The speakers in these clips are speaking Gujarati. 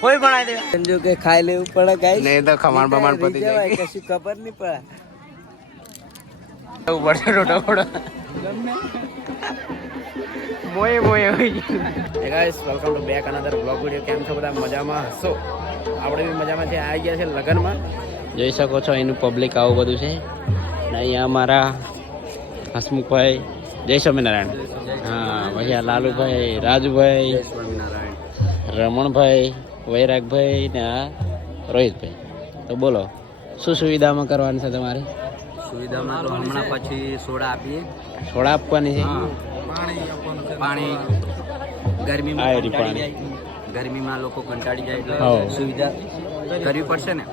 કોઈ બનાવી દે જો કે ખાઈ લેવું પડે ગાઈસ નહીં તો ખમાણ બમાણ પતી જાય કશું ખબર નહીં પડે ઉપર છે ટોટો મોય મોય હોય guys welcome to back another blog video. કેમ છો બધા? મજામાં હશો? આપણે બી મજામાં છે. આવી ગયા છે લગનમાં. જોઈ શકો છો એનું પબ્લિક આવું બધું છે. ને અહીંયા અમારા હસમુખભાઈ, જય સ્વામિનારાયણ. હા, પછી આ લાલુભાઈ, રાજુભાઈ, રમણભાઈ, વૈરાગભાઈ ને આ રોહિતભાઈ. તો બોલો શું સુવિધામાં કરવાની છે તમારે? સુવિધામાં તો હમણાં પછી સોડા આપીએ. સોડા આપવાની છે? પાણી ગરમીમાં લોકો કંટાળી જાય એટલે સુવિધા કરવી પડશે ને.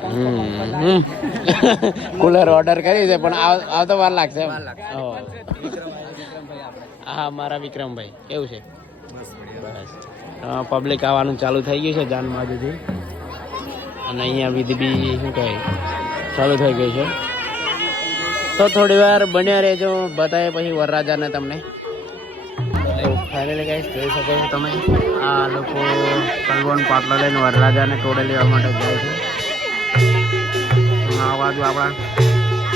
કુલર ઓર્ડર કરી છે પણ આવતો વાર લાગશે. હા, મારા વિક્રમભાઈ કેવું છે? બસ પબ્લિક આવવાનું ચાલુ થઈ ગયું છે જાનબાજુથી. અને અહીંયા વિધિ બી શું કહે ચાલુ થઈ ગઈ છે. તો થોડી વાર બન્યા રહેજો, બતાવે પછી વરરાજાને તમને. ફાઇનલી ગાઈસ જોઈ શકો છો તમે, આ લોકો કલવન પાટલો લઈને વરરાજાને ટોળે લેવા માટે જાય છે. આ બાજુ આપણા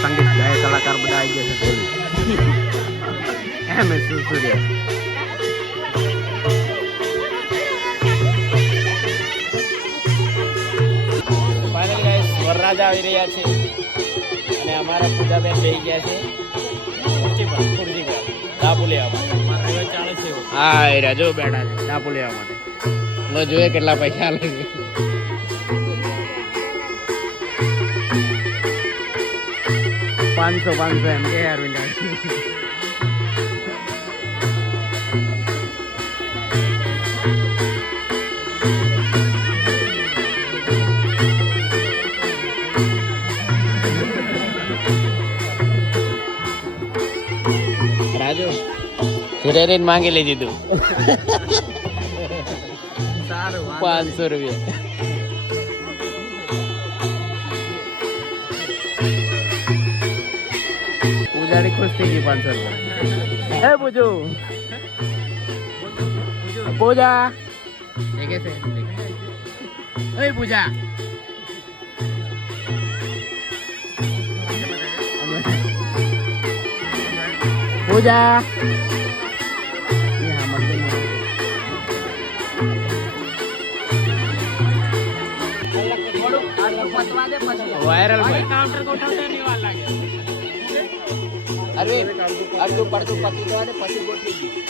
સંગીત ગાયક કલાકાર બધા આવી ગયા છે. એમ સૂર્ય ફાઇનલી ગાઈસ વરરાજા આવી રહ્યા છે અને અમારા પૂજાબેન બેસી ગયા છે ખુરશી પર ડાબુ લેવા માટે. હા, એ રાજો બેઠા છે ડાબુ લેવા માટે. જોઈએ કેટલા પૈસા લે. 500 એમ કે અરવિંદ. રાજુ હિરેરીને માંગી લીધી તું 500 રૂપિયા. પૂજારી ખુશ થઈ ગઈ 500 રૂપિયા. હે પૂજુ પૂજા દેખે છે. એ પૂજા પૂજા વાયરલ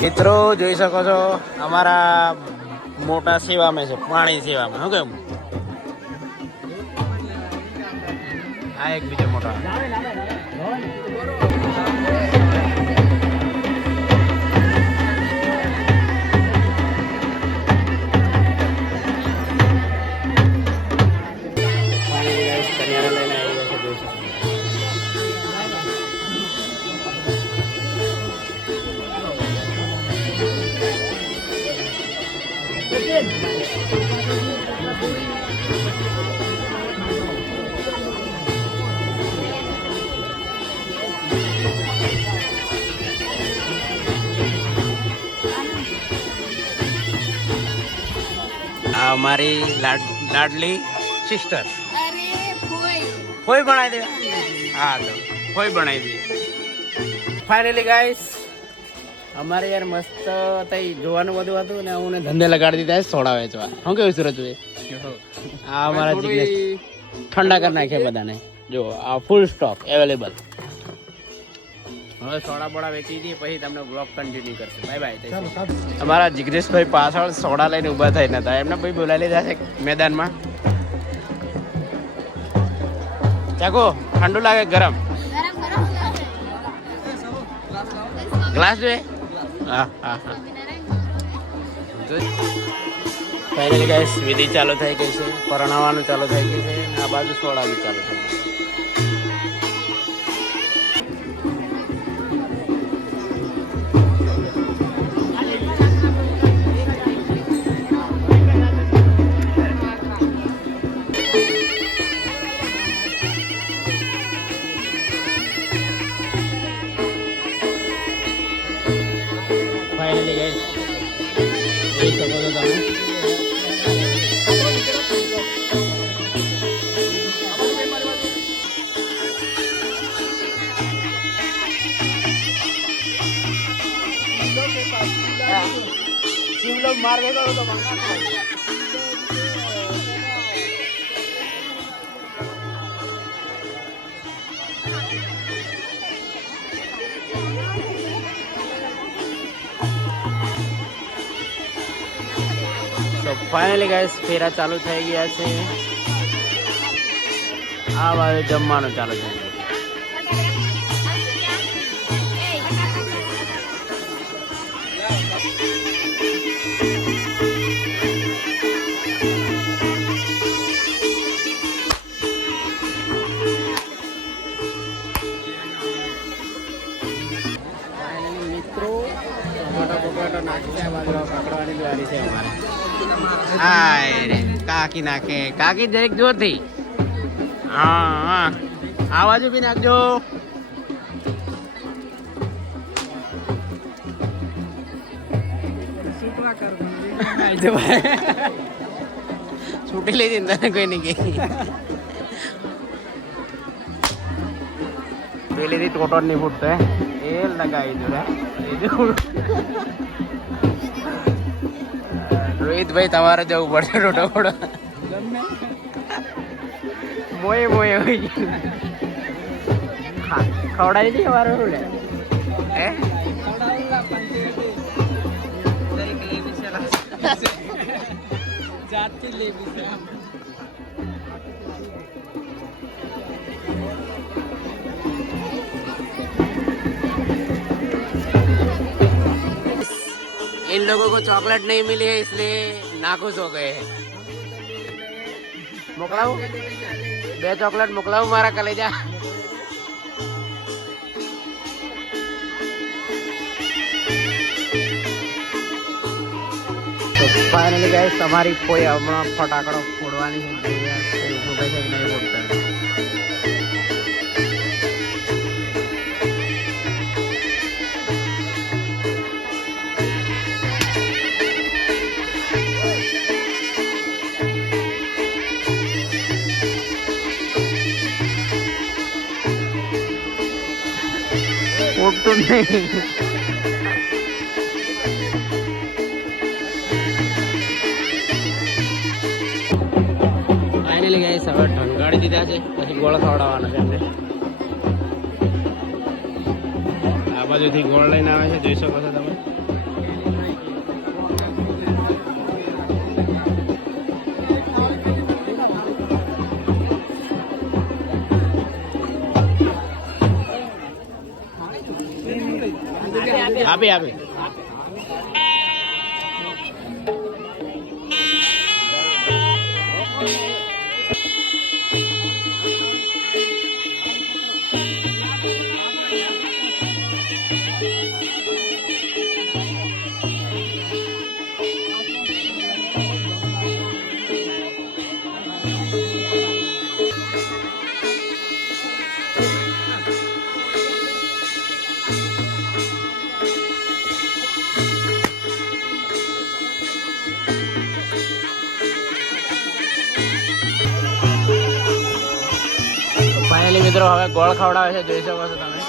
મિત્રો જોઈ શકો છો અમારા મોટા સેવામાં છે, પાણી સેવામાં. શું કેમ આ એક બીજા મોટા અમારી લાડલી સિસ્ટર. કોઈ બનાવી દે. હા, તો કોઈ બનાવી દે. ફાઇનલી ગાઈસ અમારે યાર મસ્ત તઈ જોવાનું બધું હતું ને હું ધંધે લગાડી દીધા સોડા વેચવા. શું કેવું સુરજભાઈ? આ અમારા જિગ્નેશ ઠંડા કરી નાખ્યા બધાને. જો આ ફૂલ સ્ટોક અવેલેબલ. હવે સોડા બોડા વેચી દઈએ પછી તમને બ્લોગ કન્ટિન્યુ કરશે. Bye bye. અમારા જિગ્નેશભાઈ પાછળ સોડા લઈને ઊભા થઈ નતા, એમને ભાઈ બોલાવી લીધા છે મેદાનમાં. ચાકો ઠંડુ લાગે ગરમ ગ્લાસ જોઈએ? હા હા હા. ફાઇનલી ગાઈસ વિધિ ચાલુ થઈ ગઈ છે, પરણાવવાનું ચાલુ થઈ ગયું છે. આ બાજુ સોડા બી ચાલુ થઈ ગઈ. ફાઇનલી ગાઈસ જોઈ શકો છો તમે ફાઇનલી ગાઈસ ફેરા ચાલુ થઈ ગયા છે. આ બાજુ જમવાનું ચાલુ થઈ ગયું. મિત્રો ટોમેટો બટાટો નાખી છે. બાજુ પકડવાની તૈયારી છે અમારે. હાય રે કાકી નાખે. કાકી જરીક જોરથી. હા આ બાજુ બી નાખજો. છૂટી લીધી ને તને કોઈ નહીં ગઈ. પેલી ટોટો નહીં ફૂટતો એ લગાવી દો. રોહિતભાઈ તમારે જવું પડશે ટોટો ફોડો. મોએ મોએ હોય ગયું. ખવડાવી દઈએ મારું શું લે હે જાતી લેવી છે. इन लोगों को चॉकलेट नहीं मिली है इसलिए नाखुश हो गए हैं. मोकलाऊ 2 चॉकलेट मोकलाऊ मारा कलेजा. તો ફાઇનલી ગાઈસ તમારી કોઈ હમણાં ફટાકડો ફોડવાની છે. ફૂટે છે કે નહીં ફૂટતા. ફૂટતું નહીં. ફાઇનલી ગાઈસ હવે ઢંગાડી દીધા છે. પછી ગોળ ખવડાવવાનો છે એમને. આ બાજુથી ગોળ લઈને આવે છે, જોઈ શકો છો તમે. આપી આપી ફાઇનલી મિત્રો હવે ગોળ ખવડાવે છે, જોઈ શકો છો તમે.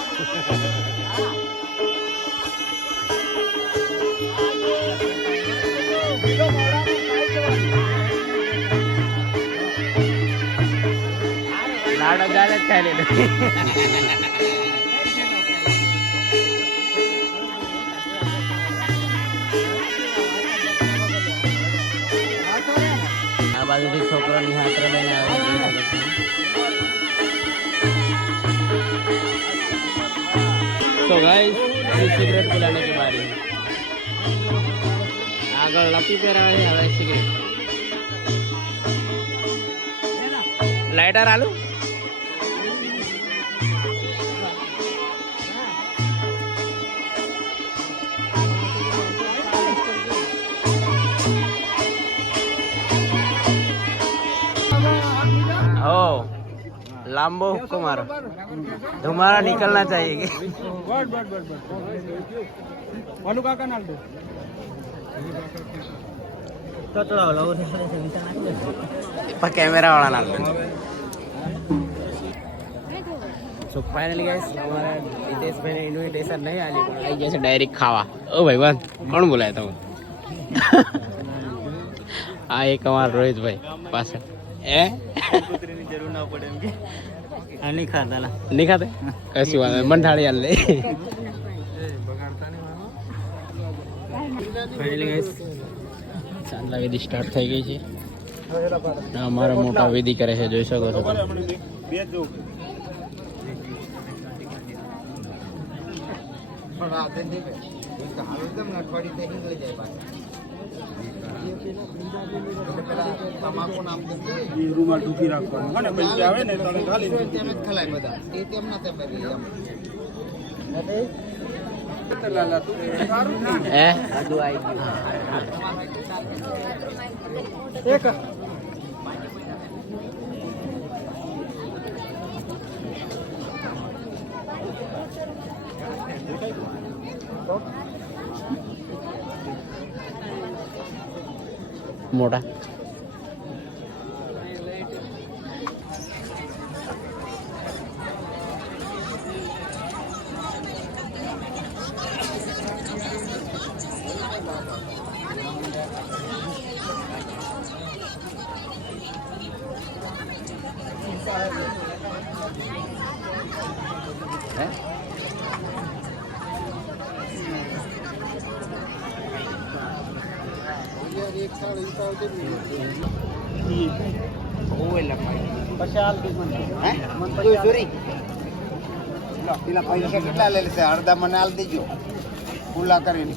લાડો જાલે જ ખાઈ લીધો. આ બાજુથી છોકરો નિહાત્ર લઈને આવે. तो गाइस सिगरेट पिलाने की बारी. આગળ લપી પહેરાવે છે. હવે સિગરેટ લાઇટર આલુ. ओ लांबो हुक्को मारो, तुम्हारा निकलना चाहिए. कैमरा वाला नाल. सो फाइनली गाइस हमारा हितेशભાઈ ને ઇન્વિટેશન નહીં આવી ગયા છે ડાયરેક્ટ ખાવા. ઓ ભાઈ કોણ બોલાય તો આ એક અમારા રોહિતભાઈ પાછળ કૂતરીની જરૂર ના પડે એમ કે આ નહીં ખાતા નહીં ખાતે કશું વાત નહીં. મંઠાળી હાલ લે ફાઇનલી ગાઈસ ચાંદલા વિધિ સ્ટાર્ટ થઈ ગઈ છે. અમારા મોટા વિધિ કરે છે, જોઈ શકો છો તમે. રૂમાલ ઢૂકી રાખવાનું અને પછી આવે ને તો ખાલી હે મોટા પૈસા કેટલા લે છે? અડધા મને હાલ દેજો ખુલ્લા કરીને.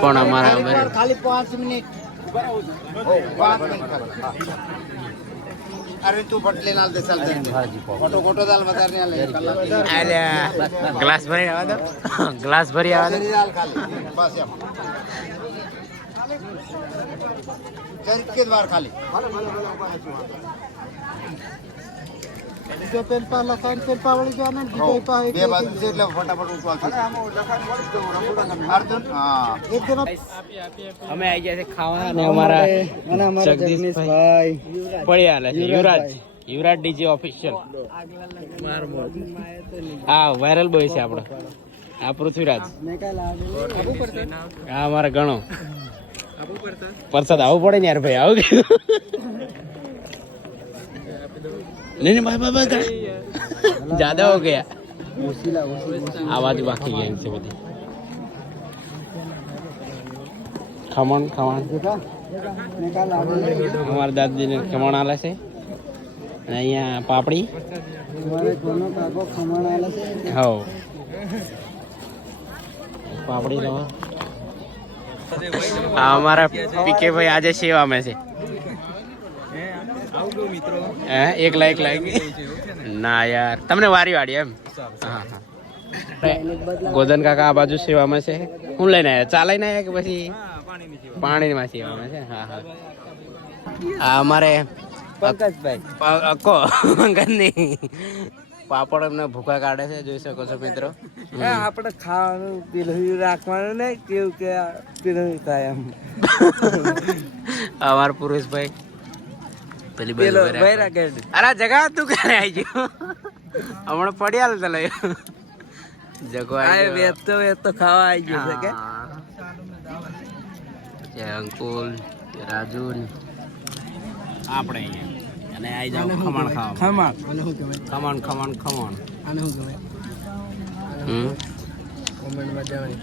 કોણ અમારા ખાલી 5 મિનિટ. અરે તું પટલે નાલ દે ચાલ ફોટો ફોટો દાલ વધારે ને લે ગ્લાસ ભરી આવા દો ગ્લાસ ભરી આવા દો દાલ ખાલી બસ એમ કે વાર ખાલી જો પેન પા લખાણ પેન પા વળી જવાના દીધો પા બે બાજુ છે એટલે ફટાફટ ઉઠવા અર્જુન હા એક જણ અમે આવી ગયા છે ખાવા અને અમારા જગદીશભાઈ પડી આલે છે. યુવરાજ ડીજે ઓફિશિયલ હા વાયરલ બોય છે આપણો. આ પૃથ્વીરાજ, આ અમારા ગણો પરસાદ આવું પડે ને યાર ભાઈ. આવું નહીં ભાઈ ભાઈ જ્યાદા હો ગયા. આ બાજુ બાકી ગેંગ છે બધી. ખમણ અમારા દાદીને ખમણ આલે છે અને અહીંયા પાપડી હવ પાપડી લો. આ અમારા પીકે ભાઈ આજે સેવામાં છે. હે એકલા ના યાર તમને વારી વાળી એમ. હા હા ગોધન કાકા આ બાજુ સેવામાં છે. હું લઈને આવ્યા? ચા લઈને આવ્યા કે પછી પાણીમાં સેવામાં છે? હા હા આ અમારે પંકજભાઈ અકો પંકજની પાપડ અમને ભૂખા કાઢે છે, જોઈ શકો છો મિત્રો. આપણે ખાવાનું પેલું રાખવાનું ને કેવું કે પેલું થાય એમ. અમાર પુરુષભાઈ પેલી બાજુ અરે જગા તું ક્યારે આવી ગયો? હમણાં પડ્યા તલે જગો વેચતો ખાવા આવી ગયો છે કે અંકુલ રાજુ આપણે અને આવી જાવ ખમણ ખાવા. ખમણ આને શું કહેવાય? કોમેન્ટમાં જવાની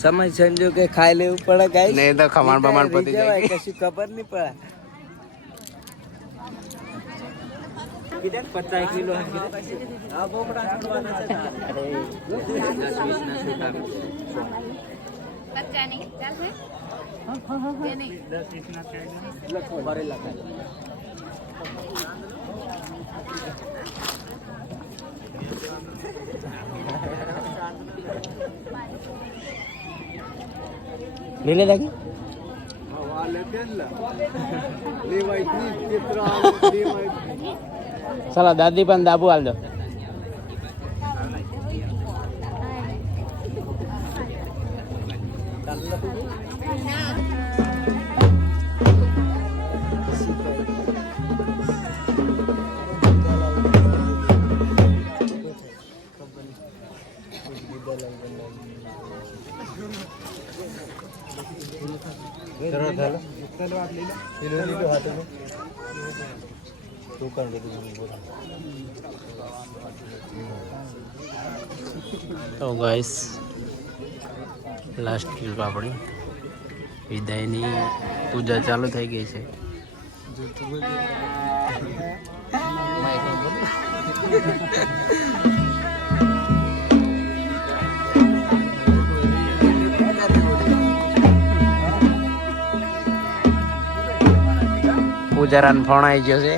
સમય સંજો કે ખાઈ લેવું પડે ગાઈ નહીં તો ખમણ બમણ પતી જાય કશું ખબર નહીં પડે. 50 કિલો લીલે લાગી ચાલો દાદી પણ દાબુ હાલ દો. તો ગાઈસ લાસ્ટ ટ્રીપ આપણી વિદાયની પૂજા ચાલુ થઈ ગઈ છે. પૂજારાને ફોન આવી ગયો છે.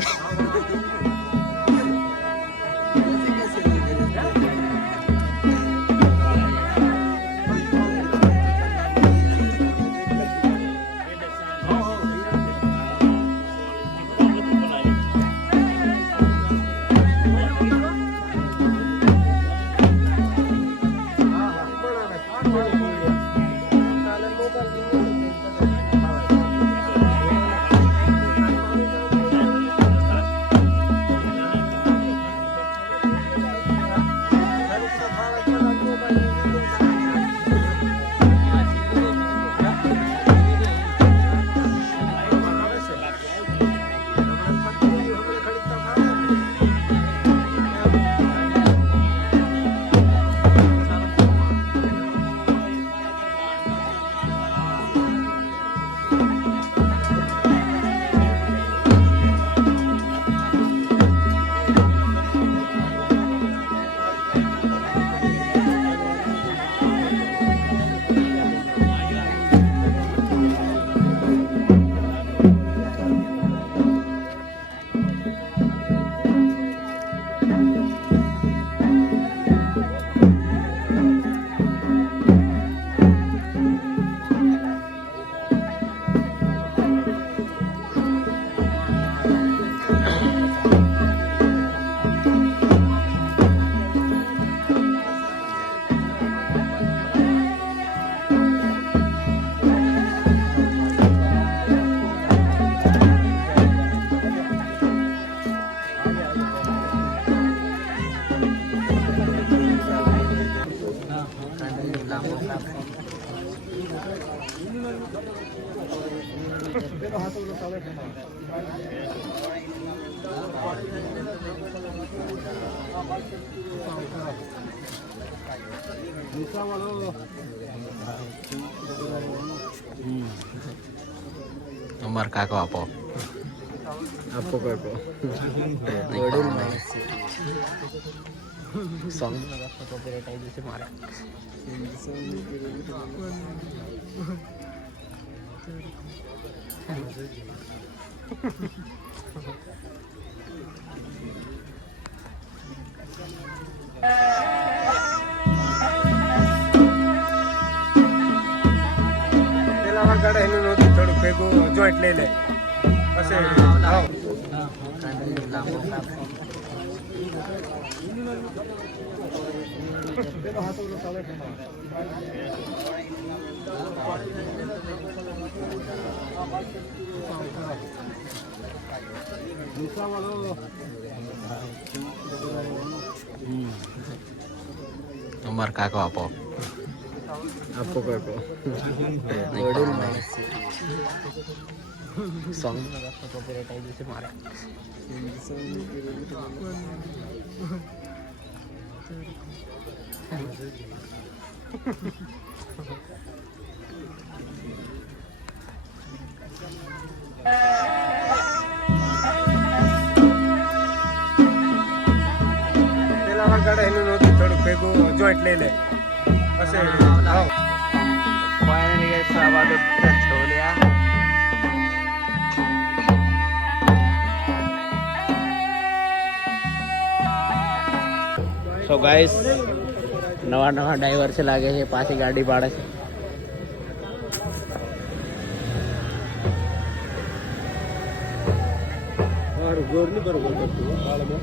અમાર કાકો આપો કાકો સોંગ કોપીરાઇટ આવી જશે મારે. પેલા ગાડા એનું નહોતું થોડું ભેગું જોઈન્ટ લઈ લે પછી અમાર કાકો આપો કાકો સોંગ કોપીરાઇટ આવી જશે મારે. પેલા ગાડા એનું નહોતું થોડું ભેગું જોઈન્ટ લઈ લે પછી ફાઇનલી ગાઈસ આ બાજુ છોલ્યા. સો ગાઈસ નવા ડ્રાઈવર છે લાગે છે, પાછી ગાડી પાડે છે. ગોર નહીં બરોબર